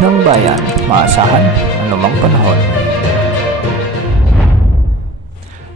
ng bayan, maasahan anumang panahon.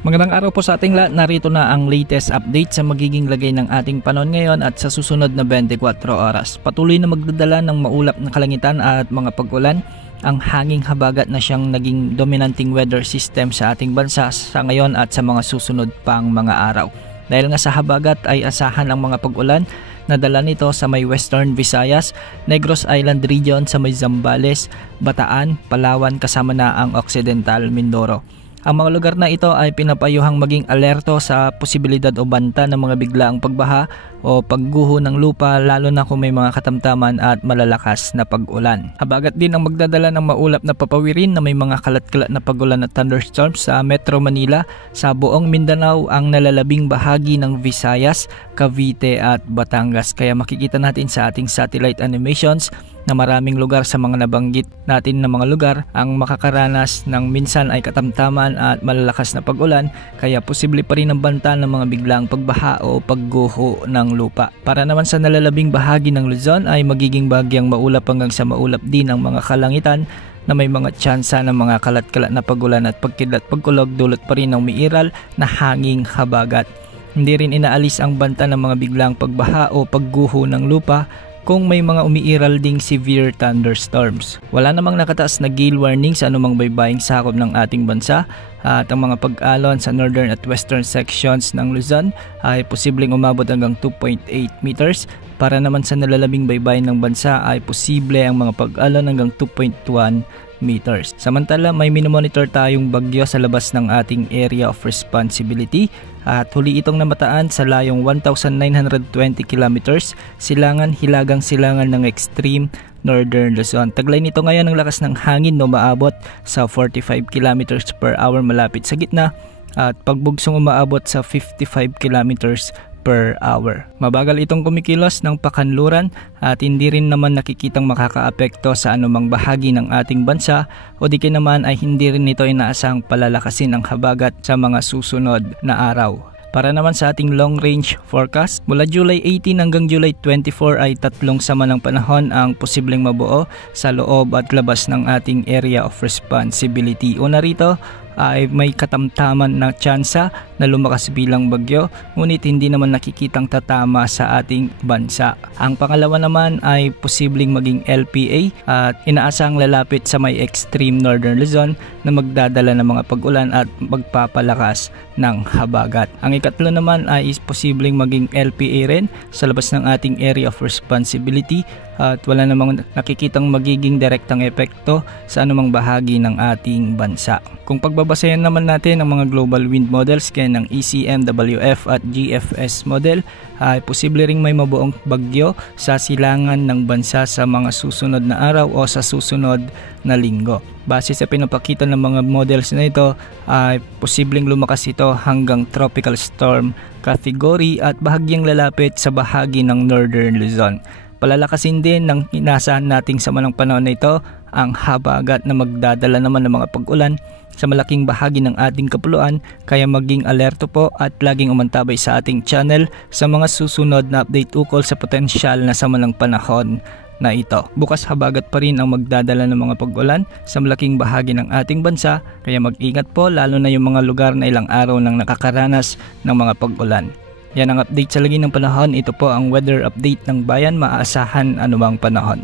Magandang araw po sa ating lahat. Narito na ang latest update sa magiging lagay ng ating panahon ngayon at sa susunod na 24 oras. Patuloy na magdadala ng maulap na kalangitan at mga pag-ulan ang hanging habagat na siyang naging dominanting weather system sa ating bansa sa ngayon at sa mga susunod pang mga araw. Dahil nga sa habagat ay asahan ang mga pag-ulan na dala nito sa may Western Visayas, Negros Island region sa may Zambales, Bataan, Palawan kasama na ang Occidental Mindoro. Ang mga lugar na ito ay pinapayuhang maging alerto sa posibilidad o banta ng mga biglaang pagbaha o pagguho ng lupa lalo na kung may mga katamtaman at malalakas na pag-ulan. Habagat din ang magdadala ng maulap na papawirin na may mga kalat-kalat na pag-ulan at thunderstorms sa Metro Manila, sa buong Mindanao, ang nalalabing bahagi ng Visayas, Cavite at Batangas. Kaya makikita natin sa ating satellite animations na maraming lugar sa mga nabanggit natin na mga lugar ang makakaranas ng minsan ay katamtaman at malalakas na pag-ulan, kaya posible pa rin ang banta ng mga biglaang pagbaha o pagguho ng lupa. Para naman sa nalalabing bahagi ng Luzon ay magiging bahagyang maulap hanggang sa maulap din ang mga kalangitan na may mga tsansa ng mga kalat-kalat na pag-ulan at pagkidlat pagkulog dulot pa rin ng umiiral na hanging habagat. Hindi rin inaalis ang banta ng mga biglaang pagbaha o pagguho ng lupa kung may mga umiiral ding severe thunderstorms. Wala namang nakataas na gale warning sa anumang baybaying sakop ng ating bansa at ang mga pag-alon sa northern at western sections ng Luzon ay posibleng umabot hanggang 2.8 meters. Para naman sa nalalabing baybayin ng bansa ay posible ang mga pag-alon hanggang 2.1 meters. Samantala, may minomonitor tayong bagyo sa labas ng ating area of responsibility at huli itong namataan sa layong 1,920 kilometers, hilagang silangan ng extreme northern Luzon. Taglay nito ngayon ang lakas ng hangin na umaabot sa 45 kilometers per hour malapit sa gitna at pagbugsong umaabot sa 55 kilometers per hour. Mabagal itong kumikilos ng pakanluran at hindi rin naman nakikitang makakaapekto sa anumang bahagi ng ating bansa o di kaya naman ay hindi rin ito inaasahang palalakasin ng habagat sa mga susunod na araw. Para naman sa ating long range forecast, mula July 18 hanggang July 24 ay tatlong sama ng panahon ang posibleng mabuo sa loob at labas ng ating area of responsibility. Una rito ay may katamtaman na tsansa na lumakas bilang bagyo, ngunit hindi naman nakikitang tatama sa ating bansa. Ang pangalawa naman ay posibleng maging LPA at inaasahang lalapit sa may extreme northern Luzon na magdadala ng mga pag-ulan at magpapalakas ng habagat. Ang ikatlo naman ay posibleng maging LPA rin sa labas ng ating area of responsibility at wala namang nakikitang magiging direktang epekto sa anumang bahagi ng ating bansa. Kung pagbabasayan naman natin ang mga global wind models kaya ng ECMWF at GFS model, ay posible ring may mabuong bagyo sa silangan ng bansa sa mga susunod na araw o sa susunod na linggo. Base sa pinapakita ng mga models na ito, ay posibleng lumakas ito hanggang tropical storm category at bahagyang lalapit sa bahagi ng northern Luzon. Palalakasin din ng inasahan nating sama ng panahon na ito ang habagat na magdadala naman ng mga pag-ulan sa malaking bahagi ng ating kapuluan, kaya maging alerto po at laging umantabay sa ating channel sa mga susunod na update ukol sa potensyal na sama ng panahon na ito. Bukas habagat pa rin ang magdadala ng mga pag-ulan sa malaking bahagi ng ating bansa, kaya mag-ingat po lalo na yung mga lugar na ilang araw nang nakakaranas ng mga pag-ulan. Yan ang update sa lagi ng panahon. Ito po ang weather update ng bayan, maaasahan anumang panahon.